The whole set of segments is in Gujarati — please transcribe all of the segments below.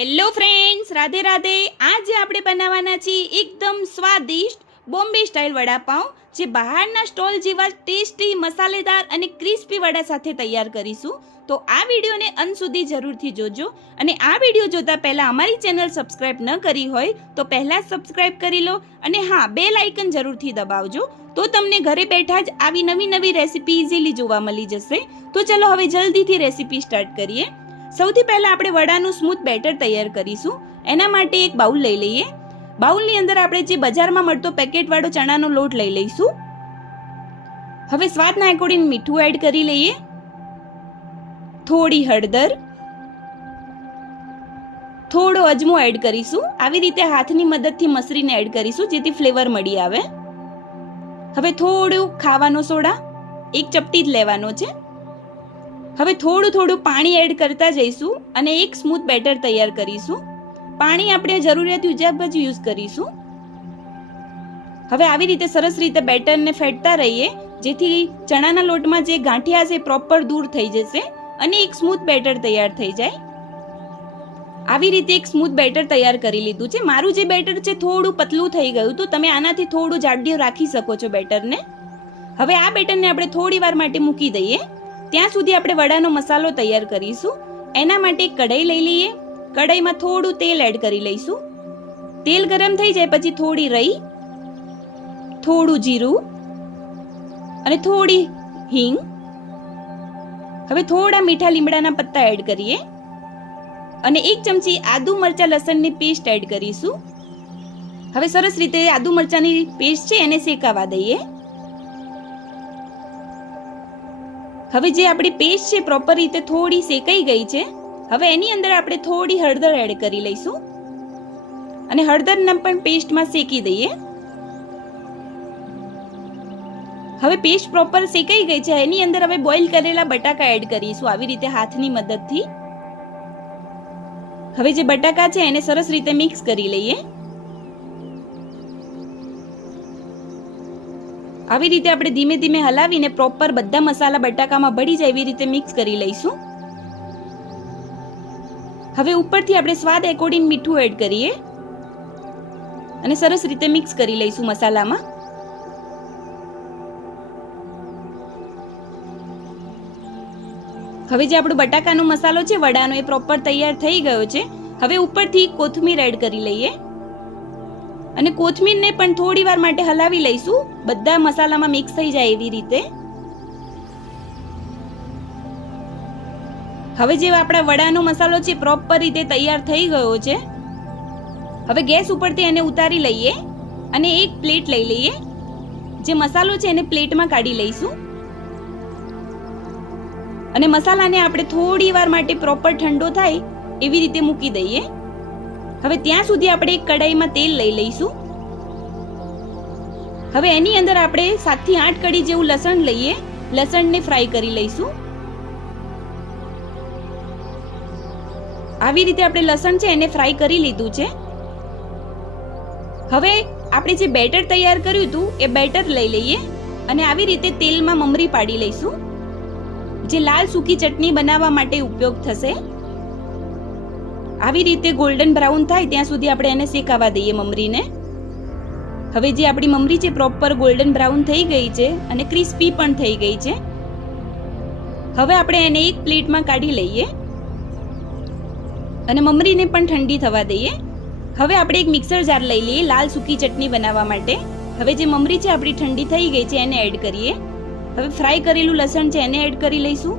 Hello friends, Radhe Radhe. આજે આપણે બનાવવાના છીએ એકદમ સ્વાદિષ્ટ બોમ્બે સ્ટાઇલ વડાપાઉં, જે બહારના સ્ટોલ જેવા ટેસ્ટી, મસાલેદાર અને ક્રિસ્પી વડા સાથે તૈયાર કરીશું. તો આ વિડીયોને અંત સુધી જરૂરથી જોજો. અને આ વિડીયો જોતા પહેલાં અમારી ચેનલ સબસ્ક્રાઇબ ન કરી હોય તો પહેલાં જ સબસ્ક્રાઇબ કરી લો. અને હા, બેલ આઇકન જરૂરથી દબાવજો, તો તમને ઘરે બેઠા જ આવી નવી રેસીપી ઇઝીલી જોવા મળી જશે. તો ચલો હવે જલ્દીથી રેસીપી સ્ટાર્ટ કરીએ. સૌથી પહેલાં આપણે વડાનું સ્મૂથ બેટર તૈયાર કરીશું. એના માટે એક બાઉલ લઈ લઈએ. બાઉલની અંદર આપણે જે બજારમાં મળતો પેકેટવાળો ચણાનો લોટ લઈ લઈશું. હવે સ્વાદના એકોર્ડિંગ મીઠું એડ કરી લઈએ, થોડી હળદર, થોડો અજમો એડ કરીશું. આવી રીતે હાથની મદદથી મસરીને એડ કરીશું, જેથી ફ્લેવર મળી આવે. હવે થોડું ખાવાનો સોડા, એક ચપટી જ લેવાનો છે. હવે થોડું પાણી એડ કરતા જઈશું અને એક સ્મૂથ બેટર તૈયાર કરીશું. પાણી આપણે જરૂરિયાત મુજબ જ યુઝ કરીશું. હવે આવી રીતે સરસ રીતે બેટરને ફેટતા રહીએ, જેથી ચણાના લોટમાં જે ગાંઠિયા છે પ્રોપર દૂર થઈ જશે અને એક સ્મૂથ બેટર તૈયાર થઈ જાય. આવી રીતે એક સ્મૂથ બેટર તૈયાર કરી લીધું છે. મારું જે બેટર છે થોડું પતલું થઈ ગયું, તો તમે આનાથી થોડું જાડું રાખી શકો છો બેટરને. હવે આ બેટરને આપણે થોડી વાર માટે મૂકી દઈએ. ત્યાં સુધી આપણે વડાનો મસાલો તૈયાર કરીશું. એના માટે એક કઢાઈ લઈ લઈએ. કઢાઈમાં થોડું તેલ એડ કરી લઈશું. તેલ ગરમ થઈ જાય પછી થોડી રાઈ, થોડું જીરું અને થોડી હિંગ. હવે થોડા મીઠા લીમડાના પત્તા એડ કરીએ અને એક ચમચી આદુ મરચા લસણની પેસ્ટ એડ કરીશું. હવે સરસ રીતે આદુ મરચાની પેસ્ટ છે એને શેકાવા દઈએ. હવે જે આપણી પેસ્ટ છે પ્રોપર રીતે થોડી શેકાઈ ગઈ છે. હવે એની અંદર આપણે થોડી હળદર એડ કરી લઈશું અને હળદરને પણ પેસ્ટમાં શેકી દઈએ. હવે પેસ્ટ પ્રોપર શેકાઈ ગઈ છે. એની અંદર હવે બોઇલ કરેલા બટાકા એડ કરીશું, આવી રીતે હાથની મદદથી. હવે જે બટાકા છે એને સરસ રીતે મિક્સ કરી લઈએ. આવી રીતે આપણે ધીમે ધીમે હલાવીને પ્રોપર બધા મસાલા બટાકામાં ભળી જાય એવી રીતે મિક્સ કરી લઈશું. હવે ઉપરથી આપણે સ્વાદ એકોર્ડિંગ મીઠું એડ કરીએ અને સરસ રીતે મિક્સ કરી લઈશું મસાલામાં. હવે જે આપણો બટાકાનો મસાલો છે વડાનો એ પ્રોપર તૈયાર થઈ ગયો છે. હવે ઉપરથી કોથમીર એડ કરી લઈએ અને કોથમીરને પણ થોડી વાર માટે હલાવી લઈશું, બધા મસાલામાં મિક્સ થઈ જાય એવી રીતે. હવે જે આપણા વડાનો મસાલો છે પ્રોપર રીતે તૈયાર થઈ ગયો છે. હવે ગેસ ઉપરથી એને ઉતારી લઈએ અને એક પ્લેટ લઈ લઈએ. જે મસાલો છે એને પ્લેટમાં કાઢી લઈશું અને મસાલાને આપણે થોડી વાર માટે પ્રોપર ઠંડો થાય એવી રીતે મૂકી દઈએ. હવે ત્યાં સુધી આપણે એક કઢાઈમાં તેલ લઈ લઈશું. હવે એની અંદર આપણે 7 થી 8 કળી જેવું લસણ લઈએ. લસણને ફ્રાય કરી લઈશું. આવી રીતે આપણે લસણ છે એને ફ્રાય કરી લીધું છે. હવે આપણે જે બેટર તૈયાર કર્યું હતું એ બેટર લઈ લઈએ અને આવી રીતે તેલમાં મમરી પાડી લઈશું, જે લાલ સૂકી ચટણી બનાવવા માટે ઉપયોગ થશે. આવી રીતે ગોલ્ડન બ્રાઉન થાય ત્યાં સુધી આપણે એને શેકાવા દઈએ મમરીને. હવે જે આપણી મમરી છે પ્રોપર ગોલ્ડન બ્રાઉન થઈ ગઈ છે અને ક્રિસ્પી પણ થઈ ગઈ છે. હવે આપણે એને એક પ્લેટમાં કાઢી લઈએ અને મમરીને પણ ઠંડી થવા દઈએ. હવે આપણે એક મિક્સર જાર લઈ લઈએ લાલ સૂકી ચટણી બનાવવા માટે. હવે જે મમરી છે આપણી ઠંડી થઈ ગઈ છે એને એડ કરીએ. હવે ફ્રાય કરેલું લસણ છે એને એડ કરી લઈશું.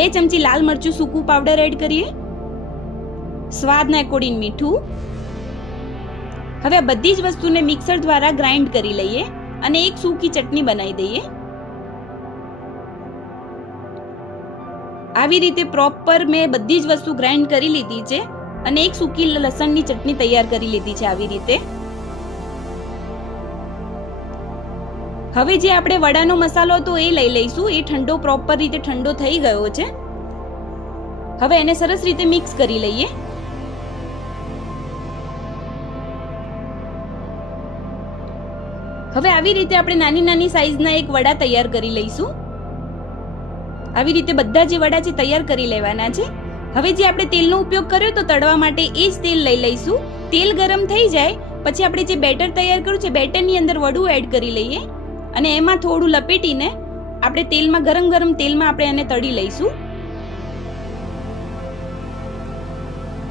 2 ચમચી લાલ મરચું સૂકું પાવડર એડ કરીએ, સ્વાદના એકોર્ડિંગ મીઠું. હવે આ બધી જ વસ્તુને મિક્સર દ્વારા ગ્રાઇન્ડ કરી લઈએ અને એક સૂકી ચટણી બનાવી દઈએ. આવી રીતે પ્રોપર મેં બધી જ વસ્તુ ગ્રાઇન્ડ કરી લીધી છે અને એક સૂકી લસણની ચટણી તૈયાર કરી લીધી છે આવી રીતે. હવે જે આપણે વડાનો મસાલો હતો એ લઈ લઈશું. એ ઠંડો પ્રોપર રીતે ઠંડો થઈ ગયો છે. હવે એને સરસ રીતે મિક્સ કરી લઈએ. હવે આવી રીતે આપણે નાની સાઈઝના એક વડા તૈયાર કરી લઈશું. આવી રીતે બધા જે વડા છે તૈયાર કરી લેવાના છે. હવે જે આપણે તેલનો ઉપયોગ કર્યો તો તળવા માટે એ જ તેલ લઈ લઈશું. તેલ ગરમ થઈ જાય પછી આપણે જે બેટર તૈયાર કર્યું છે બેટરની અંદર વડું એડ કરી લઈએ અને એમાં થોડું લપેટીને આપણે તેલમાં ગરમ તેલમાં આપણે એને તળી લઈશું.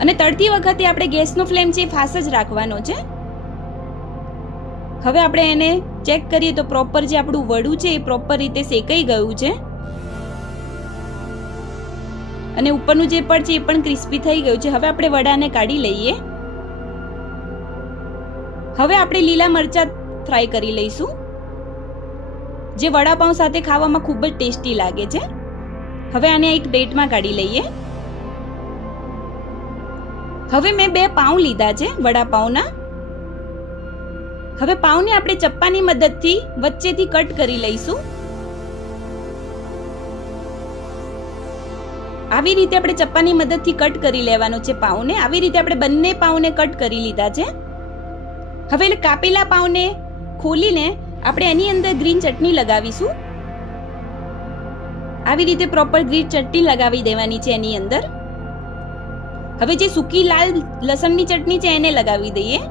અને તળતી વખતે આપણે ગેસનો ફ્લેમ છે ફાસ્ટ જ રાખવાનો છે. હવે આપણે એને ચેક કરીએ તો પ્રોપર જે આપણું વડું છે એ પ્રોપર રીતે શેકાઈ ગયું છે અને ઉપરનું જે પડ છે એ પણ ક્રિસ્પી થઈ ગયું છે. હવે આપણે વડાને કાઢી લઈએ. હવે આપણે લીલા મરચા ફ્રાય કરી લઈશું જે વડાપાઉં સાથે ખાવામાં ખૂબ જ ટેસ્ટી લાગે છે. હવે આને એક પ્લેટમાં કાઢી લઈએ. હવે મેં 2 પાઉં લીધા છે વડાપાઉંના. હવે પાઉંને આપણે ચપ્પાની મદદથી વચ્ચેથી કટ કરી લઈશું. આવી રીતે આપણે ચપ્પાની મદદથી કટ કરી લેવાનું છે પાઉંને. આવી રીતે આપણે બંને પાઉંને કટ કરી લીધા છે. હવે કાપેલા પાઉંને ખોલીને આપણે એની અંદર ગ્રીન ચટણી લગાવીશું. આવી રીતે પ્રોપર ગ્રીન ચટણી લગાવી દેવાની છે એની અંદર. હવે જે સૂકી લાલ લસણની ચટણી છે એને લગાવી દઈએ.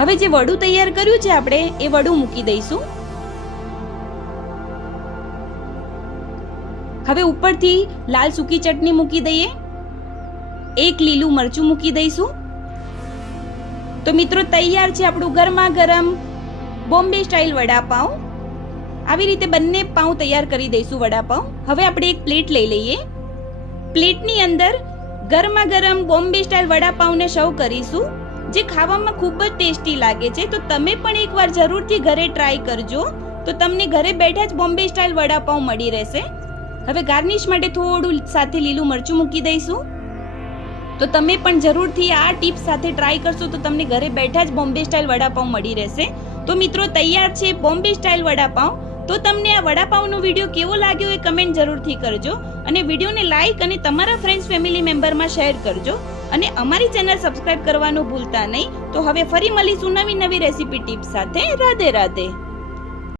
હવે જે વડું તૈયાર કર્યું છે આપણે એ વડું મૂકી દઈશું. હવે ઉપરથી લાલ સૂકી ચટણી મૂકી દઈએ. 1 લીલું મરચું મૂકી દઈશું. તો મિત્રો તૈયાર છે આપણું ગરમા ગરમ બોમ્બે સ્ટાઇલ વડાપાઉં. આવી રીતે બંને પાઉં તૈયાર કરી દઈશું વડાપાઉં. હવે આપણે એક પ્લેટ લઈ લઈએ. પ્લેટની અંદર ગરમા ગરમ બોમ્બે સ્ટાઇલ વડાપાઉંને સર્વ કરીશું જે ખાવામાં ખૂબ જ ટેસ્ટી લાગે છે. તો તમે પણ એકવાર જરૂરથી ઘરે ટ્રાય કરજો તો તમને ઘરે બેઠા જ બોમ્બે સ્ટાઇલ વડાપાઉં મળી રહેશે. હવે ગાર્નિશ માટે થોડું સાથે લીલું મરચું મૂકી દઈશું. તો તમે પણ જરૂરથી આ ટિપ્સ સાથે ટ્રાય કરશો તો તમને ઘરે બેઠા જ બોમ્બે સ્ટાઇલ વડાપાઉં મળી રહેશે. તો મિત્રો તૈયાર છે બોમ્બે સ્ટાઇલ વડાપાઉં. તો તમને આ વડાપાઉંનો વિડીયો કેવો લાગ્યો એ કમેન્ટ જરૂરથી કરજો અને વિડીયોને લાઈક અને તમારા ફ્રેન્ડ્સ ફેમિલી મેમ્બરમાં શેર કરજો અને અમારી ચેનલ સબસ્ક્રાઇબ કરવાનું ભૂલતા નહીં. તો હવે ફરી મળીશું નવી રેસીપી ટિપ્સ સાથે. રાધે રાધે.